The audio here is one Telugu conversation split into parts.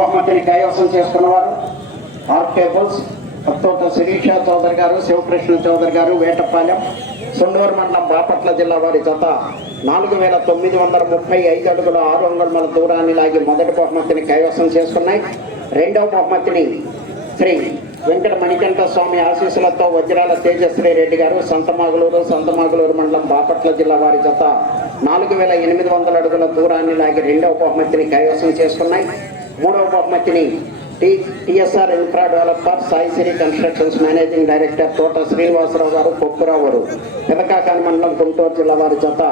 బహుమతిని కైవసం చేసుకున్నవారు. ఆర్ టేబుల్స్ శిరీష చౌదరి గారు శివకృష్ణ చౌదరి గారు వేటపాలెం సుండూరు మండలం బాపట్ల జిల్లా వారి జత నాలుగు వేల తొమ్మిది వందల ముప్పై ఐదు అడుగుల ఆరు అంగుళముల దూరాన్ని లాగి మొదటి బహుమతిని కైవసం చేసుకున్నాయి. రెండవ బహుమతిని శ్రీ వెంకట మణికంఠ స్వామి ఆశీస్సులతో వజ్రాల తేజశ్రీ రెడ్డి గారు సంతమాగులూరు సంతమాగులూరు మండలం బాపట్ల జిల్లా వారి జత నాలుగు వేల ఎనిమిది వందల అడుగుల దూరాన్ని లాగి రెండవ బహుమతిని కైవసం చేసుకున్నాయి. మూడవ బహుమతిని T TSR infra developer Saisri constructions managing director Thota Srinivasarao గారు కొక్కురావు గారు. పిదకాకాని మండలం గుంటూరు జిల్లా వారి జత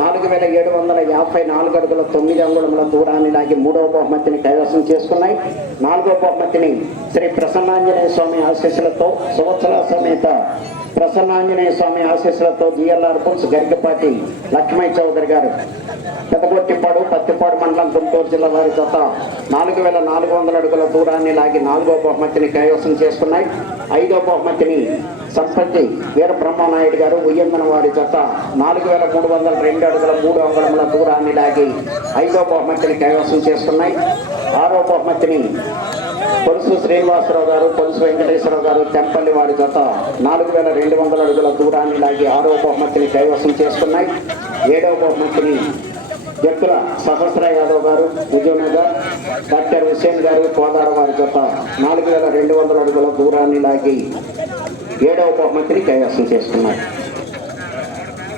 నాలుగు వేల ఏడు వందల యాభై నాలుగు అడుగుల తొమ్మిది అంగుళముల దూరాన్ని లాగి మూడవ బహుమతిని కైవసం చేసుకున్నాయి. నాలుగవ బహుమతిని శ్రీ ప్రసన్నాంజనేయ స్వామి ఆశీస్సులతో సంవత్సర సమేత ప్రసన్నాంజనేయ స్వామి ఆశీస్సులతో జిఎల్ఆర్ పుల్స్ గరికపాటి లక్ష్మయ్య చౌదరి గారు. పెదగొట్టిపాడు పత్తిపాడు మండలం గుంటూరు జిల్లా వారి జత నాలుగు వేల నాలుగు వందల అడుగుల దూరాన్ని లాగి నాలుగో బహుమతిని కైవసం చేసుకున్నాయి. ఐదో బహుమతిని సంపత్తి వీర బ్రహ్మనాయుడు గారు ఉయ్యమ్మన వారి జత నాలుగు వేల మూడు వందల రెండు అడుగుల మూడు అంగుళముల దూరాన్ని లాగి ఐదో బహుమతిని కైవసం చేసుకున్నాయి. ఆరో బహుమతిని పొలుసు శ్రీనివాసరావు గారు పొలుసు వెంకటేశ్వరరావు గారు తెంపల్లి వారి జత నాలుగు వేల రెండు వందల అడుగుల దూరాన్ని లాగి ఆరో బహుమతిని కైవసం చేసుకున్నాయి. ఏడవ బహుమతిని వ్యక్తుల సహస్ర యాదవ్ గారు విజయనగర్ డాక్టర్ హుసేన్ గారు కోదాడ వారి జత నాలుగు వేల రెండు వందల అడుగుల దూరాన్ని లాగి ఏడవ బహుమతిని కైవసం చేసుకున్నారు